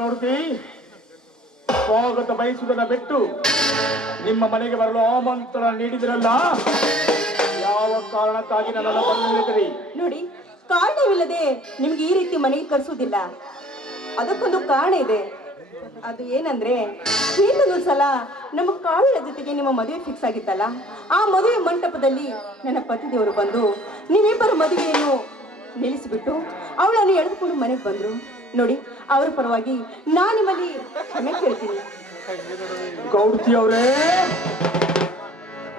ಗೌರತಿ ಸ್ವಾಗತ ಬಯಸುವುದನ್ನ ಬಿಟ್ಟು ನಿಮ್ಮ ಮನೆಗೆ ಬರಲು ಆಮಂತ್ರಣ ನೀಡಿದಿರಲ್ಲ? ಯಾವ ಕಾರಣಕ್ಕಾಗಿ ನನ್ನನ್ನು ಬಂದು ಹೇಳಿದಿರಿ ನೋಡಿ, ಕಾರಣವಿಲ್ಲದೆ ನಿಮ್ಗೆ ಈ ರೀತಿ ಮನೆಗೆ ಕರೆಸುವುದಿಲ್ಲ. ಅದಕ್ಕೊಂದು ಕಾರಣ ಇದೆ. ಅದು ಏನಂದ್ರೆ ಹಿಂದೊಂದು ಸಲ ನಮ್ಮ ಕಾಳಿನ ಜೊತೆಗೆ ನಿಮ್ಮ ಮದುವೆ ಫಿಕ್ಸ್ ಆಗಿತ್ತಲ್ಲ? ಆ ಮದುವೆ ಮಂಟಪದಲ್ಲಿ ನನ್ನ ಪತಿದೇವರು ಬಂದು ನೀವಿಬ್ಬರು ಮದುವೆಯನ್ನು ನಿಲ್ಲಿಸಿಬಿಟ್ಟು ಅವಳನ್ನು ಎಳೆದುಕೊಂಡು ಮನೆಗೆ ಬಂದ್ರು. ನೋಡಿ ಅವ್ರ ಪರವಾಗಿ ನಾನು ನಿಮ್ಮಲ್ಲಿ ಕ್ಷಮೆ ಕೇಳ್ತೀನಿ. ಗೌರತಿ ಅವರೇ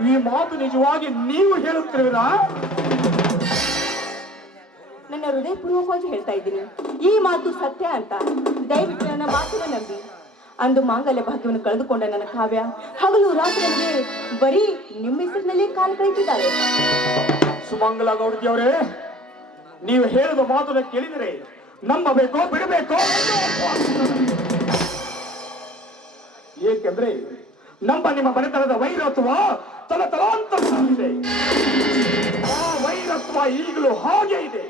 ಈ ಮಾತು ನಿಜವಾಗಿ ನೀವು ಹೇಳುತ್ತಿರುವಿರಾ? ನನ್ನ ಹೃದಯಪೂರ್ವಕವಾಗಿ ಹೇಳ್ತಾ ಇದ್ದೀನಿ. ಈ ಮಾತು ಸತ್ಯ ಅಂತ. ದಯವಿಟ್ಟು ನನ್ನ ಮಾತನ್ನ ನಂಬಿ. ಅಂದು ಮಾಂಗಲ್ಯ ಭಾಗ್ಯವನ್ನು ಕಳೆದುಕೊಂಡ ನನ್ನ ಕಾವ್ಯ ಹಗಲು ರಾತ್ರಿ ನನಗೆ ಬರೀ ನಿಮ್ಮ ಹೆಸರಿನಲ್ಲಿ ಕಾಲು ಕಳಿತಿದ್ದಾರೆ ಸುಮಂಗಲ ಗೌರತಿ ಅವರೇ ನೀವು ಹೇಳಿದ ಮಾತನ್ನ ಕೇಳಿದರೆ ನಂಬಬೇಕೋ, ಬಿಡಬೇಕೋ. ಏಕೆಂದ್ರೆ ನಮ್ಮ ನಿಮ್ಮ ಮನೆತನದ ವೈರತ್ವ ತಲ ತಲಾಂತರದಲ್ಲಿದೆ ಆ ವೈರತ್ವ ಈಗಲೂ ಹಾಗೆ ಇದೆ.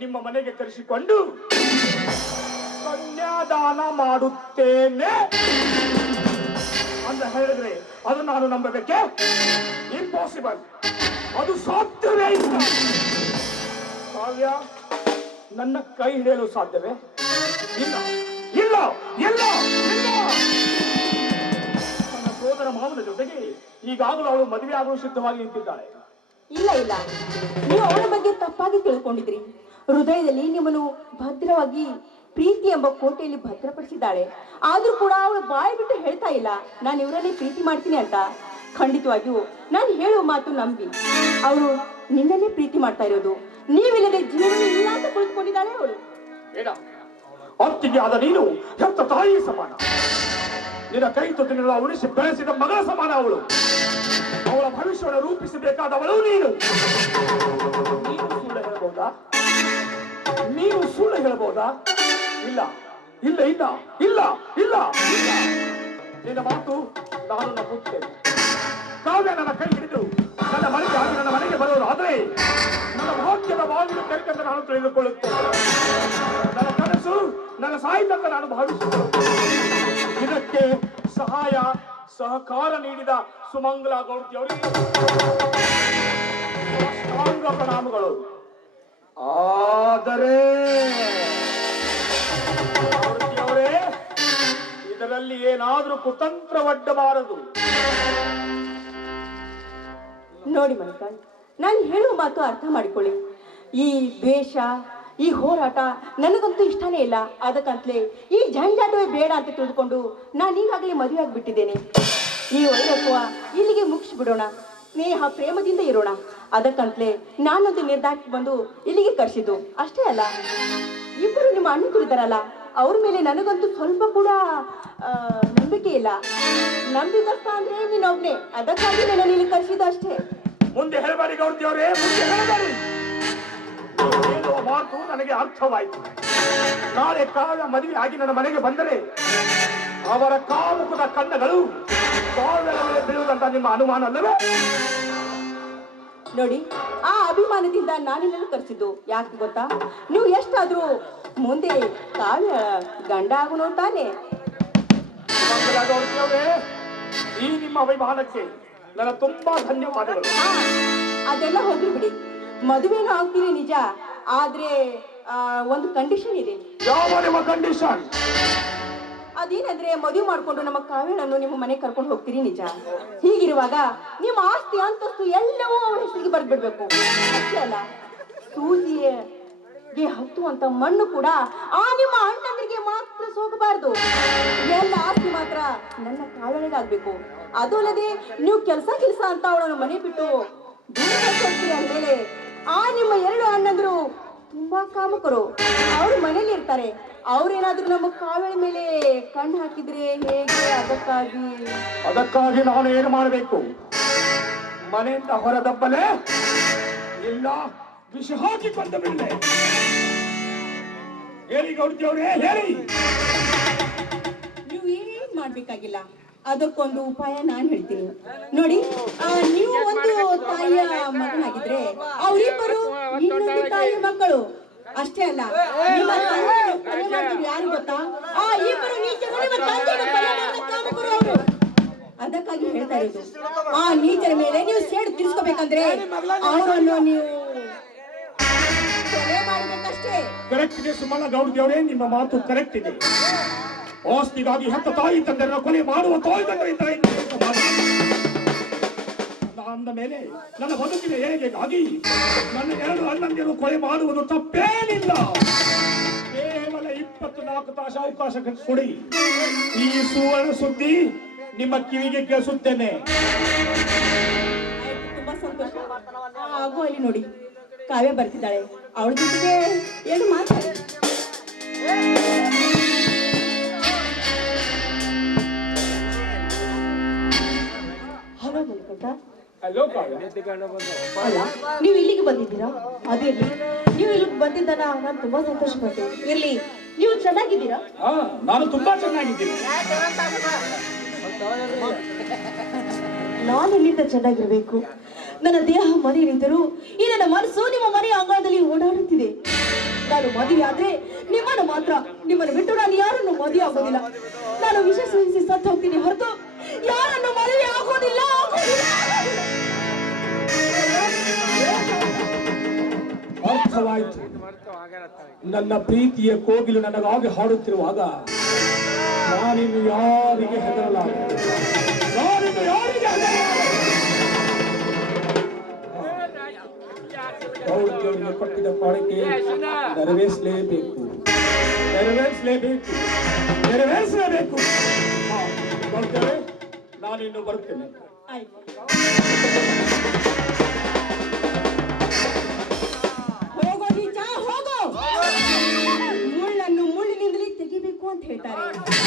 ನಿಮ್ಮ ಮನೆಗೆ ಕರೆಸಿಕೊಂಡು ಕನ್ಯಾದಾನ ಮಾಡುತ್ತೇನೆ ಅಂತ ಹೇಳಿದ್ರೆ ಅದು ನಾನು ನಂಬಬೇಕೆ? ಇಂಪಾಸಿಬಲ್ ಅದು ಸಾಧ್ಯವೇ ಇಲ್ಲ. ಕಾವ್ಯ ನನ್ನ ಕೈ ಹಿಡಿಯಲು ಸಾಧ್ಯವೇ? ಇಲ್ಲ. ಇಲ್ಲ. ಇಲ್ಲ. ನನ್ನ ಸೋದರ ಮಾವನ ಜೊತೆಗೆ ಈಗಾಗಲೂ ಅವಳು ಮದುವೆ ಆಗಲು ಸಿದ್ಧವಾಗಿ ನಿಂತಿದ್ದಾಳೆ. ಇಲ್ಲ ಇಲ್ಲ. ನೀವು ಅವಳ ಬಗ್ಗೆ ತಪ್ಪಾಗಿ ತಿಳ್ಕೊಂಡಿದ್ರಿ. ಹೃದಯದಲ್ಲಿ ನಿಮ್ಮನ್ನು ಭದ್ರವಾಗಿ ಪ್ರೀತಿ ಎಂಬ ಕೋಟೆಯಲ್ಲಿ ಭದ್ರಪಡಿಸಿದ್ದಾಳೆ. ಆದ್ರೂ ಕೂಡ ಅವಳು ಬಾಯಿ ಬಿಟ್ಟು ಹೇಳ್ತಾ ಇಲ್ಲ. ನಾನು ಇವರಲ್ಲಿ ಪ್ರೀತಿ ಮಾಡ್ತೀನಿ ಅಂತ. ಖಂಡಿತವಾಗಿಯೂ, ನಾನು ಹೇಳುವ ಮಾತು ನಂಬಿ. ಅವಳು ನಿನ್ನನ್ನೇ ಪ್ರೀತಿ ಮಾಡ್ತಾ ಇರೋದು. ನೀವಿಲ್ಲದೆ ಜೀವನ ಇಲ್ಲ ಅಂತ ಕುಳಿತುಕೊಂಡಿದ್ದಾಳೆ ಅವಳು. ಬೇಡ. ಅತ್ತಿಗೆ ಆದ ನೀನು ಹೆತ್ತ ತಾಯಿ ಸಮಾನ. ನಿನ್ನ ಕೈ ತೊಟ್ಟಿನೆಲ್ಲ ಉಳಿಸಿ ಬೆಳೆಸಿದ ಮಗಳ ಸಮಾನ ಅವಳು. ಅವಳ ಭವಿಷ್ಯವನ್ನು ರೂಪಿಸಬೇಕಾದವಳು ನೀನು. ನೀನು ಸುಳ್ಳು ಹೇಳಬಹುದಾ? ನೀನು ಸುಳ್ಳು ಹೇಳಬಹುದಾ? ಇಲ್ಲ. ಇಲ್ಲ ಇಲ್ಲ ಇಲ್ಲ ಇಲ್ಲ ಇಲ್ಲ. ನಿನ್ನ ಮಾತು ನಾನು ನಂಬುತ್ತೇನೆ. ಕಾವ್ಯ ನನ್ನ ಕೈ ಹಿಡಿದು ತಿಳಿದುಕೊಳ್ಳುತ್ತೇನೆ ನನ್ನ ಕನಸು, ನನ್ನ ಸಾಹಿತ್ಯಕ್ಕೆ ನಾನು ಭಾವಿಸುತ್ತೇನೆ. ಇದಕ್ಕೆ ಸಹಾಯ, ಸಹಕಾರ ನೀಡಿದ ಸುಮಂಗಲ ಗೌಡ್ತಿ ಅವರಿಗೆ. ಪ್ರಣಾಮಗಳು. ಆದರೆ ಅವರೇ, ಇದರಲ್ಲಿ ಏನಾದರೂ ಕುತಂತ್ರ ಒಡ್ಡಬಾರದು. ನೋಡಿ ಮಣಿಕಾಂತ್ ನಾನು ಹೇಳುವ ಮಾತು ಅರ್ಥ ಮಾಡಿಕೊಳ್ಳಿ. ಈ ದ್ವೇಷ, ಈ ಹೋರಾಟ ನನಗಂತೂ ಇಷ್ಟನೇ ಇಲ್ಲ. ಅದಕ್ಕಂತಲೇ ಈ ಜಂಜಾಟವೇ ಬೇಡ ಅಂತ ತಿಳಿದುಕೊಂಡು ನಾನು ಈಗಾಗಲೇ ಮದುವೆ ಆಗಿಬಿಟ್ಟಿದ್ದೇನೆ. ಈ ವೈರತ್ವ ಇಲ್ಲಿಗೆ ಮುಗಿಸ್ಬಿಡೋಣ. ಸ್ನೇಹ, ಪ್ರೇಮದಿಂದ ಇರೋಣ. ಅದಕ್ಕಂತಲೇ ನಾನೊಂದು ನಿರ್ಧಾರಕ್ಕೆ ಬಂದು ಇಲ್ಲಿಗೆ ಕರೆಸಿದ್ದು. ಅಷ್ಟೇ ಅಲ್ಲ, ಇಬ್ಬರು ನಿಮ್ಮ ಅಣ್ಣಂದಿರಿದ್ದಾರಲ್ಲ, ಅವ್ರ ಮೇಲೆ ನನಗಂತೂ ಸ್ವಲ್ಪ ಕೂಡ ನಂಬಿಕೆ ಇಲ್ಲ. ನಂಬಿಕಸ್ತ ಅಂದ್ರೆ ನೀನೊಬ್ನೇ ಅದಕ್ಕಾಗಿ ನಾನು ಇಲ್ಲಿ ಕರೆಸಿದ್ದು ಅಷ್ಟೇ. ಮುಂದೆ ಹೇಳಬಾರಿ ಗೌಡ್ತಿ ಅವರೇ ಮುಂದೆ ಹೇಳಬೇಡಿ. ಹೇಳುವ ಮಾತು ನನಗೆ ಅರ್ಥವಾಯಿತು. ನಾಳೆ ಕಾಲ ಮದುವೆ ಆಗಿ ನನ್ನ ಮನೆಗೆ ಬಂದರೆ ಅವರ ಕಾಮುಕದ ಕಣ್ಣಗಳು ಬೀಳುವುದಂತ ನಿಮ್ಮ ಅನುಮಾನ ಅಲ್ಲವೇ? ನೋಡಿ ಆ ಅಭಿಮಾನದಿಂದ ನಾನಿಲ್ಲೂ ಕರೆಸಿದ್ದು ಯಾಕೆ ಗೊತ್ತಾ? ನೀವು ಎಷ್ಟಾದ್ರೂ ಮುಂದೆ ಕಾವ್ಯ ಗಂಡ ಆಗೋನು ತಾನೆ. ಮಂಗಲ ಗೌಡ್ತಿ ಅವರೇ ಈ ನಿಮ್ಮ ಅಭಿಮಾನಕ್ಕೆ ನನ್ನ ತುಂಬಾ ಧನ್ಯವಾದಗಳು. ಅದೆಲ್ಲ ಹೋಗ್ಲಿ ಬಿಡಿ. ಮದುವೆನೂ ಆಗ್ತೀನಿ ನಿಜ ಆದ್ರೆ ಒಂದು ಕಂಡೀಷನ್ ಇದೆ. ಯಾವ ನಿಮ್ಮ ಕಂಡೀಷನ್ ಅದೇನಂದ್ರೆ ಮದುವೆ ಮಾಡ್ಕೊಂಡು ನಮ್ಮ ಕಾವ್ಯನನ್ನು ನಿಮ್ಮ ಮನೆಗೆ ಕರ್ಕೊಂಡು ಹೋಗ್ತೀರಿ ನಿಜ. ಹೀಗಿರುವಾಗ ನಿಮ್ಮ ಆಸ್ತಿ ಅಂತಸ್ತು ಎಲ್ಲವೂ ಅವಳ ಹೆಸರಿಗೆ ಬರ್ಬಿಡ್ಬೇಕು ಅಷ್ಟೇ ಅಲ್ಲ. ಸೂಜಿಗೆ ಹತ್ತುವಂತ ಮಣ್ಣು ಕೂಡ ಆ ನಿಮ್ಮ ಅಣ್ಣಂದ್ರಿಗೆ ಮಾತ್ರ ಸೋಗಬಾರ್ದು. ಎಲ್ಲ ಆಸ್ತಿ ಮಾತ್ರ ನನ್ನ ಕಾವಳಿಗಾಗ್ಬೇಕು ಅದು ಅಲ್ಲದೆ ನೀವು ಕೆಲಸ ಕೆಲಸ ಅಂತ ಅವಳನ್ನು ಮನೆ ಬಿಟ್ಟು ದೂರ ಅಂದ್ಮೇಲೆ ಆ ನಿಮ್ಮ ಎರಡು ಅಣ್ಣಂದ್ರು ತುಂಬಾ ಕಾಮಕರು. ಅವ್ರು ಮನೇಲಿ ಇರ್ತಾರೆ. ಅವ್ರೇನಾದ್ರೂ ನಮ್ಮ ಕಾವಳಿ ಮೇಲೆ ಕಣ್ಣು ಹಾಕಿದ್ರೆ ಹೇಗೆ ಅದಕ್ಕಾಗಿ? ಅದಕ್ಕಾಗಿ ನಾನು ಏನು ಮಾಡಬೇಕು? ಮನೆಯಿಂದ ಹೊರದಬ್ಬಲೆ ಇಲ್ಲ ವಿಷ ಹಾಕಿಕೊಂಡು ಬಿಡಲೆ ಹೇಳಿ ಗೌಡ್ತಿಯವ್ರೆ ಹೇಳಿ. ನೀವು ಏನ್ ಮಾಡ್ಬೇಕಾಗಿಲ್ಲ? ಅದಕ್ಕೊಂದು ಉಪಾಯ ನಾನು ಹೇಳ್ತೀನಿ. ನೋಡಿ ನೀವು ಒಂದು ತಾಯಿಯ ಮಗನಾಗಿದ್ರೆ ಅವರಿಬ್ಬರು ಇನ್ನೊಂದು ಮಕ್ಕಳು. ಅಷ್ಟೇ ಅಲ್ಲ. ಯಾರು ಗೊತ್ತಾ? ಆ ಇಬ್ಬರು ಅವರು. ಅದಕ್ಕಾಗಿ ಹೇಳ್ತಾ ಇರೋದು. ಆ ನೀಚರ ಮೇಲೆ ನೀವು ಸೇಡ್ ತಿಳಿಸ್ಕೋಬೇಕಂದ್ರೆ ಅವರನ್ನು ನೀವು ಕರೆಕ್ಟ್ ಇದೆ ಸುಮ್ಮನ ಗೌಡ್ತಿ ಅವರೇ, ನಿಮ್ಮ ಮಾತು ಕರೆಕ್ಟ್ ಇದೆ. ಆಸ್ತಿಗಾಗಿ ಹತ್ತು ತಾಯಿ ತಂದೆಯನ್ನ ಕೊಲೆ ಮಾಡುವ ತಾಯಿ ತಂದೆ ಅಂದ ಮೇಲೆ ನನ್ನ ಬದುಕಿನ ಏಳಿಗೆಗಾಗಿ ನನ್ನ ಎರಡು ಅಣ್ಣಂದಿರು ಕೊಲೆ ಮಾಡುವುದು ತಪ್ಪೇನಿಲ್ಲ. ಕೇವಲ ಇಪ್ಪತ್ತು ನಾಲ್ಕು ತಾಸು ಅವಕಾಶ ಕೊಡಿ. ಈ ಸುವರ್ಣ ಸುದ್ದಿ ನಿಮ್ಮ ಕಿವಿಗೆ ಕೇಳಿಸುತ್ತೇನೆ. ತುಂಬಾ ಸಂತೋಷ. ಆಗು ಅಲ್ಲಿ ನೋಡಿ, ಕಾವ್ಯ ಬರ್ತಿದ್ದಾಳೆ. ಅವಳ ಜೊತೆಗೆ ಏನು ಮಾತಾಡ. ಹಲೋ ಕಾವ್ಯ ಅಲ್ಲ? ನೀವು ಇಲ್ಲಿಗೆ ಬಂದಿದ್ದೀರಾ? ಅದೇ ನೀವು ಇಲ್ಲಿಗೆ ಬಂದಿದ್ದಾನ ನಾನು ತುಂಬಾ ಸಂತೋಷ ಪಡ್ತೀನಿ ಇರ್ಲಿ ನೀವು ಚೆನ್ನಾಗಿದ್ದೀರಾ? ನಾನು ತುಂಬಾ ಚೆನ್ನಾಗಿದ್ದೀನಿ. ನಾನು ಇಲ್ಲಿಂದ ಚೆನ್ನಾಗಿರ್ಬೇಕು. ನನ್ನ ದೇಹ ಮನೆ ನಿಂತರೂ ಈ ನನ್ನ ಮನಸ್ಸು ನಿಮ್ಮ ಮನೆಯ ಅಂಗಳದಲ್ಲಿ ಓಡಾಡುತ್ತಿದೆ. ನಾನು ಮದುವೆ ಆದ್ರೆ ನಿಮ್ಮನ್ನು ಮಾತ್ರ ನಿಮ್ಮನ್ನು ಬಿಟ್ಟು ನಾನು ಯಾರನ್ನು ಮದುವೆ ಆಗೋದಿಲ್ಲ. ನಾನು ವಿಷ ಸಹಿಸಿ ಸತ್ತು ಹೋಗ್ತೀನಿ. ನನ್ನ ಪ್ರೀತಿಯ ಕೋಗಿಲು ನನಗಾಗಿ ಹಾಡುತ್ತಿರುವಾಗ ನಾನಿನ್ನು ಯಾರಿಗೆ ಹೆದರಲಾಗ ಕೊಟ್ಟಿದ್ದ ಕಾಣಿಕೆ ನೆರವೇರಿಸಲೇಬೇಕು. ನೆರವೇರಿಸಲೇಬೇಕು. ನೆರವೇರಿಸಲೇಬೇಕು. ನಾನಿನ್ನು ಬರುತ್ತೇನೆ. ತೆಗಿಬೇಕು ಅಂತ